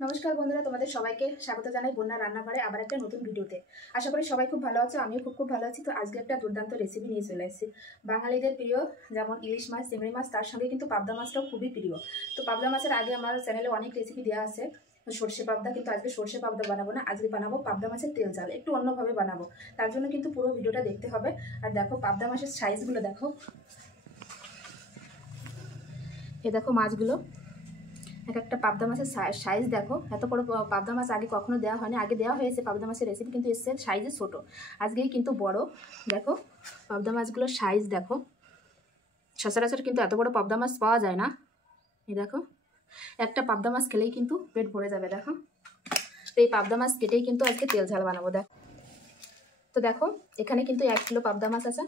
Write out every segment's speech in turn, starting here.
নমস্কার বন্ধুরা, তোমাদের সবাইকে স্বাগত জানাই বন্যা রান্নাঘরে আবার একটা নতুন ভিডিওতে। আশা করি সবাই খুব ভালো আছো, আমিও খুব ভালো আছি। তো আজকে একটা দুর্দান্ত রেসিপি নিয়ে চলে এসেছি। বাঙালিদের প্রিয় যেমন ইলিশ মাছ, চিংড়ি মাছ, তার সঙ্গে কিন্তু পাবদা মাছটাও খুবই প্রিয়। তো পাবদা মাছের আগে আমার চ্যানেলে অনেক রেসিপি দেওয়া আছে সর্ষে পাবদা, কিন্তু আজকে সর্ষে পাবদা বানাবো না, আজকে বানাবো পাবদা মাছের তেল ঝাল, একটু অন্যভাবে বানাবো। তার জন্য কিন্তু পুরো ভিডিওটা দেখতে হবে। আর দেখো পাবদা মাছের সাইজগুলো দেখো, এ দেখো মাছগুলো, এক একটা পাবদা মাছের সাইজ দেখো। এত বড় পাবদা মাছ আগে কখনো দেওয়া হয়নি, আগে দেওয়া হয়েছে পাবদা মাছের রেসিপি, কিন্তু এসছে সাইজে ছোট, আজকেই কিন্তু বড়। দেখো পাবদা মাছগুলোর সাইজ দেখো, সচরাচর কিন্তু এত বড় পাবদা মাছ পাওয়া যায় না। এই দেখো, একটা পাবদা মাছ খেলেই কিন্তু পেট ভরে যাবে। দেখো, তো এই পাবদা মাছ কেটেই কিন্তু আজকে তেল ঝাল বানাবো। দেখো, তো দেখো এখানে কিন্তু 1 কিলো পাবদা মাছ আছে।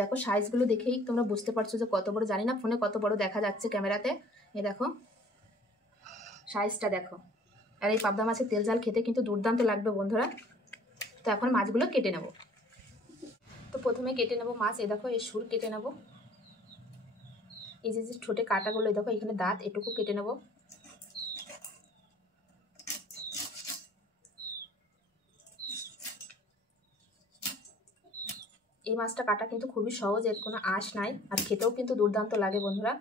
দেখো সাইজগুলো দেখেই তোমরা বুঝতে পারছো যে কত বড়, জানি না ফোনে কত বড় দেখা যাচ্ছে ক্যামেরাতে। এই দেখো সাইজটা দেখো। আর এই পাবদা মাছের তেল ঝাল খেতে কিন্তু দুর্দান্ত লাগবে বন্ধুরা। তো এখন মাছগুলো কেটে নেব। তো প্রথমে কেটে নেব মাছ। এই দেখো এই সুর কেটে নেব, এই যে ঠোঁটে কাটাগুলো, এই দেখো এখানে দাঁত, এটুকু কেটে নেব। এই মাছটা কাটা কিন্তু খুবই সহজ, এর কোনো আঁশ নাই, আর খেতেও কিন্তু দুর্দান্ত লাগে বন্ধুরা।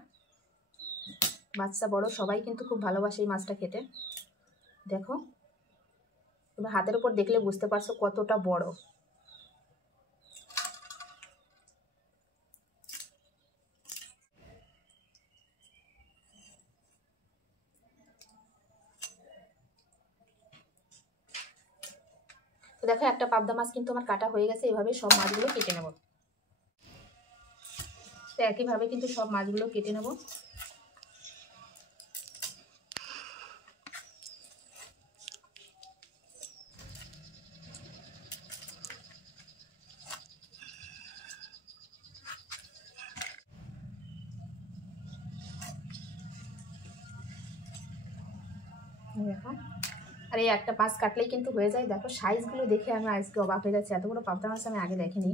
বাচ্চা বড় সবাই কিন্তু খুব ভালোবাসে এই মাছটা খেতে। দেখো তুমি হাতের উপর দেখলে বুঝতে পারছো কতটা বড়। তো দেখো একটা পাবদা মাছ কিন্তু আমার কাটা হয়ে গেছে। এভাবে সব মাছগুলো কেটে নেব। তো একইভাবে কিন্তু সব মাছগুলো কেটে নেব। দেখো, আর এই একটা মাছ কাটলেই কিন্তু হয়ে যায়। দেখো সাইজগুলো দেখে আমি আজকে অবাক হয়ে যাচ্ছি, এত বড় পাবদা মাছ আমি আগে দেখিনি।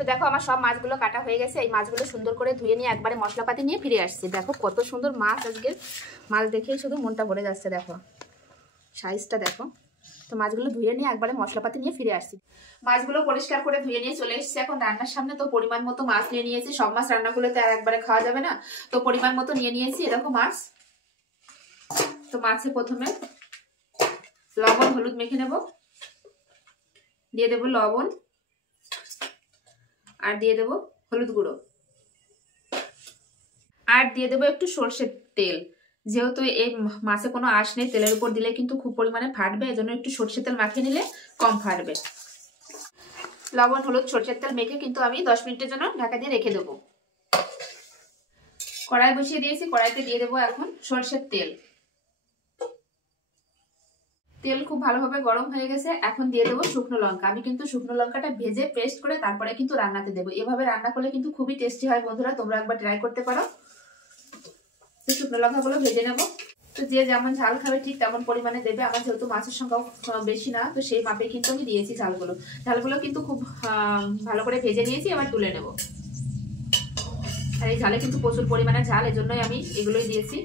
তো দেখো আমার সব মাছগুলো কাটা হয়ে গেছে। এই মাছগুলো সুন্দর করে ধুয়ে নিয়ে একবারে মশলাপাতি নিয়ে ফিরে আসছি। দেখো কত সুন্দর মাছ, আজকের মাছ দেখেই শুধু মনটা ভরে যাচ্ছে। দেখো সাইজটা দেখো। তো মাছগুলো ধুয়ে নিয়ে একবারে মশলাপাতি নিয়ে ফিরে আসছি। মাছগুলো পরিষ্কার করে ধুয়ে নিয়ে চলে এসেছি এখন রান্নার সামনে। তো পরিমাণ মতো মাছ নিয়ে নিয়েছি, সব মাছ রান্না করলে তো আর একবারে খাওয়া যাবে না, তো পরিমাণ মতো নিয়ে নিয়েছি। এরকম মাছ। তো মাছে প্রথমে লবণ হলুদ মেখে নেব, দিয়ে দেবো লবণ, আর দিয়ে দেবো হলুদ গুঁড়ো, আর দিয়ে দেবো একটু সর্ষের তেল। যেহেতু এই মাছে কোনো আঁশ নেই, তেলের উপর দিলে কিন্তু খুব পরিমাণে ফাটবে, এজন্য একটু সর্ষের তেল মাখিয়ে নিলে কম ফাটবে। লবণ হলুদ সর্ষের তেল মেখে কিন্তু আমি 10 মিনিটের জন্য ঢাকা দিয়ে রেখে দেবো। কড়াই বসিয়ে দিয়েছি, কড়াইতে দিয়ে দেবো এখন সর্ষের তেল। তেল খুব ভালোভাবে গরম হয়ে গেছে, এখন দিয়ে দেবো শুকনো লঙ্কা। আমি কিন্তু শুকনো লঙ্কাটা ভেজে পেস্ট করে তারপরে কিন্তু রান্নাতে দেবো। এভাবে রান্না করলে কিন্তু খুবই টেস্টি হয় বন্ধুরা, তোমরা একবার ট্রাই করতে পারো। তো শুকনো লঙ্কাগুলো ভেজে নেবো। তো যে যেমন ঝাল খাবে ঠিক তেমন পরিমাণে দেবে। আমার যেহেতু মাছের সংখ্যাও বেশি না, তো সেই মাপে কিন্তু আমি দিয়েছি ঝালগুলো। ঝালগুলো কিন্তু খুব ভালো করে ভেজে নিয়েছি, এবার তুলে নেব। আর এই ঝালে কিন্তু প্রচুর পরিমাণে ঝাল, এজন্যই আমি এগুলোই দিয়েছি।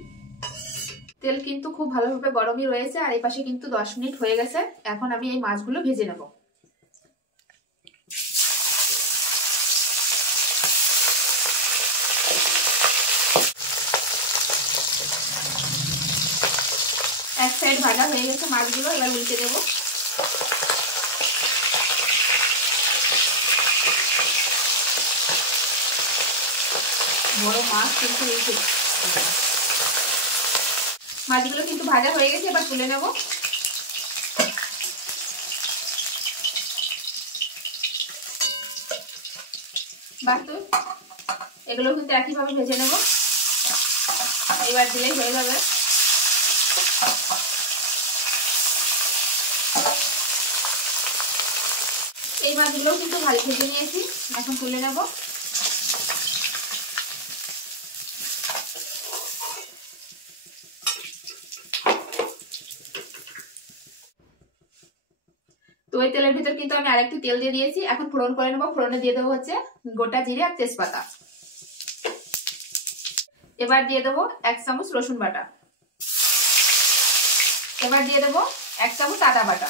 তেল কিন্তু খুব ভালোভাবে গরমই রয়েছে, আর এই পাশে কিন্তু 10 মিনিট হয়ে গেছে। এখন আমি এই মাছগুলো ভেজে নেব। এক সাইড ভাজা হয়ে গেছে মাছগুলো, এবার উল্টে দেবো। বড় মাছ কিন্তু মাছগুলো কিন্তু ভাজা হয়ে গেছে, এবার তুলে নেব। বাস এগুলো কিন্তু একইভাবে ভেজে নেব, এবার দিলেই হয়ে যাবে। এই মাছগুলোও কিন্তু ভালো ভেজে নিয়েছি, এখন তুলে নেব। তো ওই তেলের ভিতর কিন্তু আমি আরেকটু তেল দিয়ে দিয়েছি। এখন ফোড়ন করে নেবো। ফোড়নে দিয়ে দেবো হচ্ছে গোটা জিরে আর তেজপাতা। এবার দিয়ে দেবো 1 চামচ রসুন বাটা। এবার দিয়ে দেবো 1 চামচ আদা বাটা।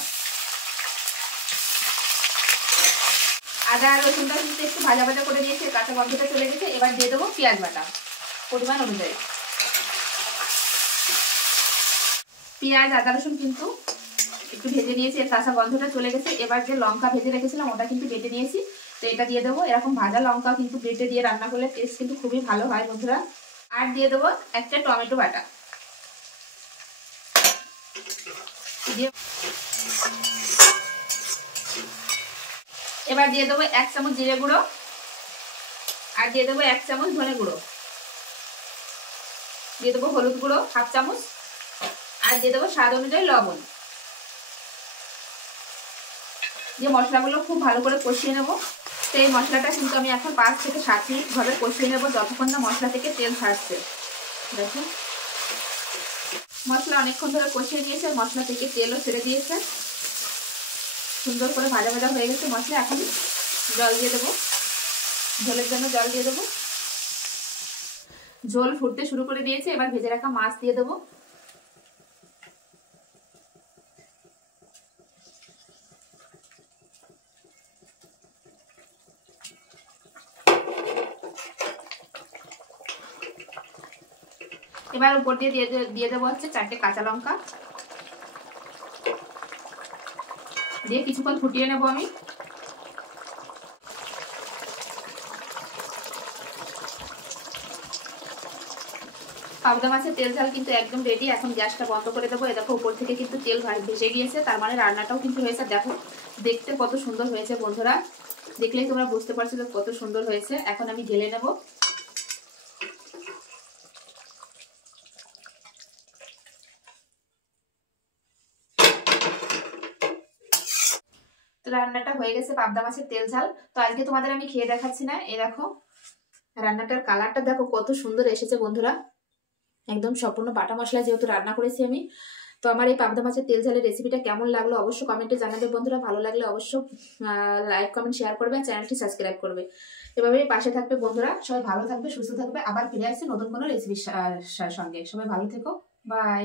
আদা আর রসুনটা কিন্তু একটু ভাজা ভাজা করে দিয়েছি, কাঁচা গন্ধটা চলে গেছে। এবার দিয়ে দেবো পেঁয়াজ বাটা পরিমাণ অনুযায়ী। পেঁয়াজ আদা রসুন কিন্তু একটু ভেজে নিয়েছি, এর কাঁচা গন্ধটা চলে গেছে। এবার যে লঙ্কা ভেজে রেখেছিলাম ওটা কিন্তু বেটে নিয়েছি, তো এটা দিয়ে দেবো। এরকম ভাজা লঙ্কা কিন্তু বেটে দিয়ে রান্না করলে টেস্ট কিন্তু খুবই ভালো হয় বন্ধুরা। আর দিয়ে দেবো একটা টমেটো বাটা। এবার দিয়ে দেবো 1 চামচ জিরে গুঁড়ো, আর দিয়ে দেবো 1 চামচ ধনে গুঁড়ো, দিয়ে দেবো হলুদ গুঁড়ো 1/2 চামচ, আর দিয়ে দেবো স্বাদ অনুযায়ী লবণ। দিয়ে মশলাগুলো খুব ভালো করে কষিয়ে নেবো। তো এই মশলাটা কিন্তু আমি এখন 5 থেকে 7 মিনিট ভাবে কষিয়ে নেবো, যতক্ষণ না মশলা থেকে তেল ছাড়ছে। দেখুন মশলা অনেকক্ষণ ধরে কষিয়ে নিয়েছে, মশলা থেকে তেলও ছেড়ে দিয়েছে, সুন্দর করে ভাজা ভাজা হয়ে গেছে মশলা। এখন জল দিয়ে দেবো, ঝোলের জন্য জল দিয়ে দেবো। ঝোল ফুটতে শুরু করে দিয়েছে। এবার ভেজে রাখা মাছ দিয়ে দেবো। এবার উপর দিয়ে দিয়ে দেবো হচ্ছে 4টে কাঁচা লঙ্কা, দিয়ে কিছুক্ষণ ফুটিয়ে নেবো আমি। পাবদা মাছের তেল ঝাল কিন্তু একদম রেডি। এখন গ্যাসটা বন্ধ করে দেবো। দেখো উপর থেকে কিন্তু তেল ভেসে গিয়েছে, তার মানে রান্নাটাও কিন্তু হয়েছে। দেখো দেখতে কত সুন্দর হয়েছে বন্ধুরা, দেখলেই তোমরা বুঝতে পারছো যে কত সুন্দর হয়েছে। এখন আমি ঢেলে নেব। তো রান্নাটা হয়ে গেছে পাবদা মাছের তেল ঝাল। তো আজকে তোমাদের আমি খেয়ে দেখাচ্ছি না, এই দেখো রান্নাটার কালারটা দেখো কত সুন্দর এসেছে বন্ধুরা। একদম সম্পূর্ণ বাটা মশলা যেহেতু রান্না করেছি আমি। তো আমার এই পাবদা মাছের তেল ঝালের রেসিপিটা কেমন লাগলো অবশ্যই কমেন্টে জানাবে বন্ধুরা। ভালো লাগলে অবশ্যই লাইক কমেন্ট শেয়ার করবে, চ্যানেলটি সাবস্ক্রাইব করবে। এভাবেই পাশে থাকবে বন্ধুরা। সবাই ভালো থাকবে, সুস্থ থাকবে। আবার ফিরে আসছে নতুন কোনো রেসিপির সঙ্গে। সবাই ভালো থেকো, বাই।